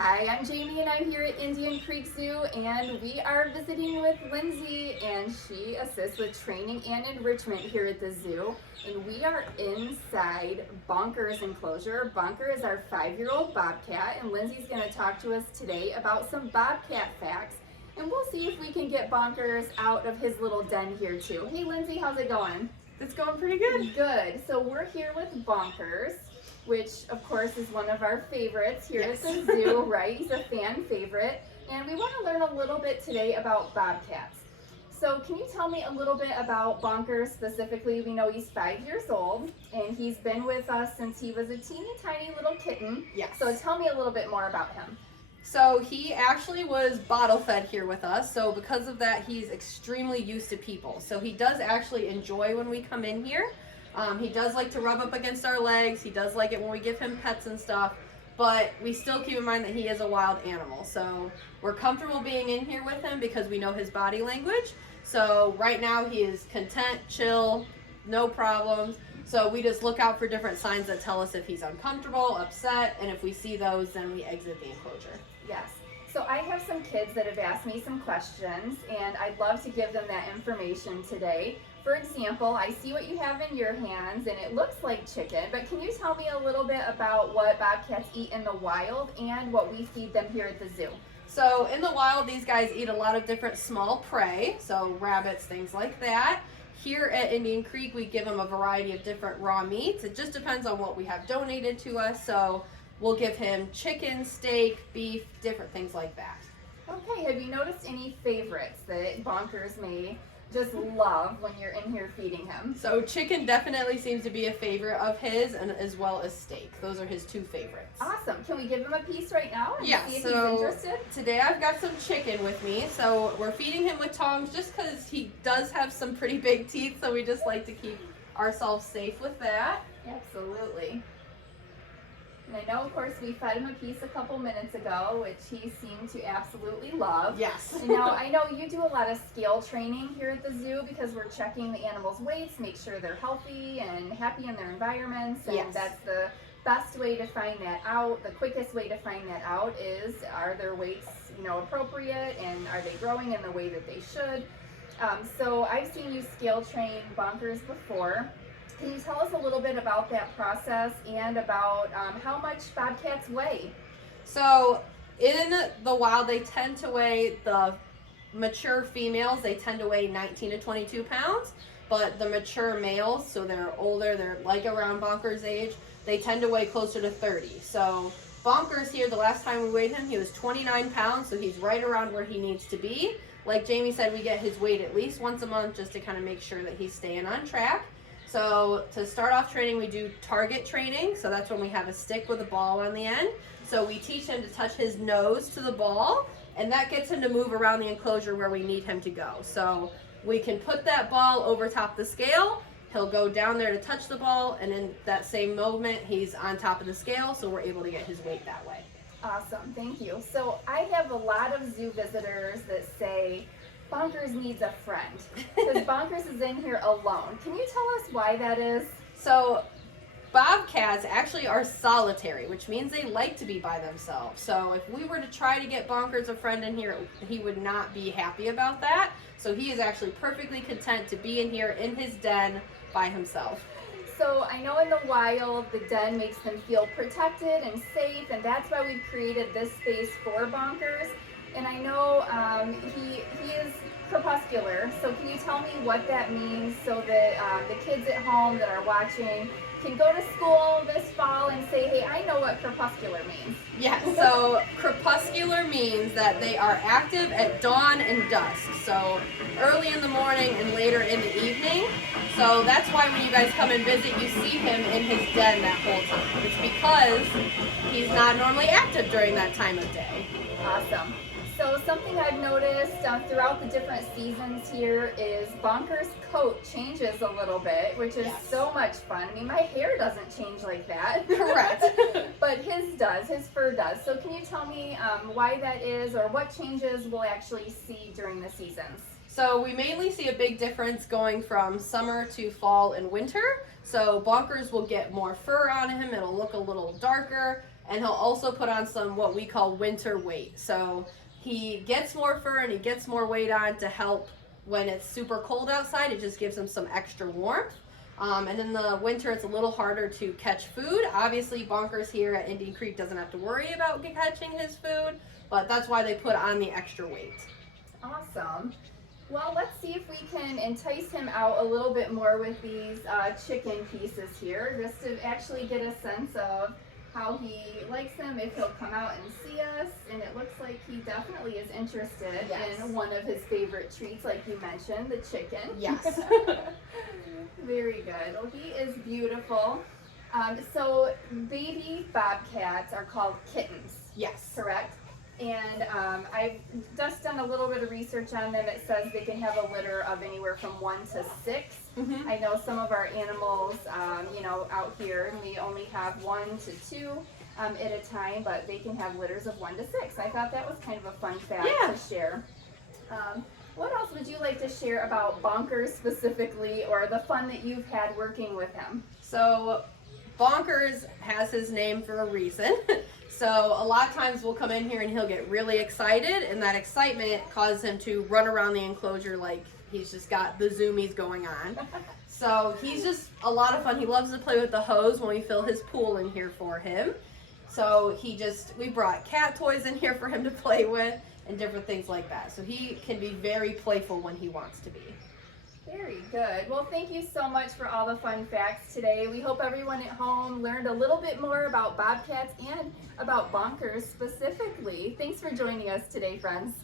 Hi, I'm Jamie and I'm here at Indian Creek Zoo and we are visiting with Lindsay and she assists with training and enrichment here at the zoo. And we are inside Bonkers enclosure. Bonker is our 5-year-old Bobcat and Lindsay's going to talk to us today about some Bobcat facts. And we'll see if we can get Bonkers out of his little den here too. Hey Lindsay, how's it going? It's going pretty good. Good. So we're here with Bonkers, which of course is one of our favorites here at the zoo, right? He's a fan favorite. And we want to learn a little bit today about Bobcats. So can you tell me a little bit about Bonkers specifically? We know he's 5 years old and he's been with us since he was a teeny tiny little kitten. Yes. So tell me a little bit more about him. So he actually was bottle fed here with us. So because of that, he's extremely used to people. So he does actually enjoy when we come in here. He does like to rub up against our legs. He does like it when we give him pets and stuff. But we still keep in mind that he is a wild animal. So we're comfortable being in here with him because we know his body language. So right now he is content, chill, no problems. So we just look out for different signs that tell us if he's uncomfortable, upset, and if we see those, then we exit the enclosure. Yes. So I have some kids that have asked me some questions and I'd love to give them that information today. For example, I see what you have in your hands and it looks like chicken, but can you tell me a little bit about what Bobcats eat in the wild and what we feed them here at the zoo? So in the wild, these guys eat a lot of different small prey, so rabbits, things like that. Here at Indian Creek, we give them a variety of different raw meats. It just depends on what we have donated to us. So we'll give him chicken, steak, beef, different things like that. Okay, have you noticed any favorites that Bonkers may just love when you're in here feeding him? So chicken definitely seems to be a favorite of his, and as well as steak. Those are his two favorites. Awesome. Can we give him a piece right now and Yeah, see if so he's interested? today I've got some chicken with me. So we're feeding him with tongs just because he does have some pretty big teeth, so we just like to keep ourselves safe with that. Absolutely. And I know, of course, we fed him a piece a couple minutes ago, which he seemed to absolutely love. Yes. And now, I know you do a lot of scale training here at the zoo because we're checking the animals' weights, make sure they're healthy and happy in their environments. And Yes. that's the best way to find that out. The quickest way to find that out is, are their weights, appropriate, and are they growing in the way that they should? So I've seen you scale train Bonkers before. Can you tell us a little bit about that process and about how much Bobcats weigh? So in the wild, they tend to weigh, the mature females, they tend to weigh 19 to 22 pounds. But the mature males, so they're older, they're like around Bonkers' age, they tend to weigh closer to 30. So Bonkers here, the last time we weighed him, he was 29 pounds, so he's right around where he needs to be. Like Jamie said, we get his weight at least once a month just to kind of make sure that he's staying on track. So to start off training, we do target training. So that's when we have a stick with a ball on the end. So we teach him to touch his nose to the ball, and that gets him to move around the enclosure where we need him to go. So we can put that ball over top the scale. He'll go down there to touch the ball, and in that same moment, he's on top of the scale, so we're able to get his weight that way. Awesome, thank you. So I have a lot of zoo visitors that say, Bonkers needs a friend because Bonkers is in here alone. Can you tell us why that is? So Bobcats actually are solitary, which means they like to be by themselves. So if we were to try to get Bonkers a friend in here, he would not be happy about that. So he is actually perfectly content to be in here in his den by himself. So I know in the wild, the den makes them feel protected and safe, and that's why we've created this space for Bonkers. And I know he is crepuscular, so can you tell me what that means so that the kids at home that are watching can go to school this fall and say, hey, I know what crepuscular means. Yeah, so crepuscular means that they are active at dawn and dusk, so early in the morning and later in the evening. So that's why when you guys come and visit, you see him in his den that whole time. It's because he's not normally active during that time of day. Awesome. So something I've noticed throughout the different seasons here is Bonkers' coat changes a little bit, which is so much fun. I mean, my hair doesn't change like that. Correct. But his does, his fur does. So can you tell me why that is or what changes we'll actually see during the seasons? So we mainly see a big difference going from summer to fall and winter. So Bonkers will get more fur on him, it'll look a little darker. and he'll also put on some what we call winter weight. So he gets more fur and he gets more weight on to help when it's super cold outside. It just gives him some extra warmth. And in the winter, it's a little harder to catch food. Obviously, Bonkers here at Indian Creek doesn't have to worry about catching his food, but that's why they put on the extra weight. Awesome. Well, let's see if we can entice him out a little bit more with these chicken pieces here, just to actually get a sense of how he likes them, if he'll come out and see us. And it looks like he definitely is interested in one of his favorite treats, like you mentioned, the chicken. Yes. Very good. Well, he is beautiful. So baby bobcats are called kittens. Yes. Correct? And I've just done a little bit of research on them. It says they can have a litter of anywhere from 1 to 6. Mm-hmm. I know some of our animals, out here, we only have 1 to 2 at a time, but they can have litters of 1 to 6. I thought that was kind of a fun fact to share. What else would you like to share about Bonkers specifically, or the fun that you've had working with him? So Bonkers has his name for a reason. So a lot of times we'll come in here and he'll get really excited, and that excitement causes him to run around the enclosure like he's just got the zoomies going on. So he's just a lot of fun. He loves to play with the hose when we fill his pool in here for him. So we brought cat toys in here for him to play with and different things like that. So he can be very playful when he wants to be. Very good. Well, thank you so much for all the fun facts today. We hope everyone at home learned a little bit more about bobcats and about Bonkers specifically. Thanks for joining us today, friends.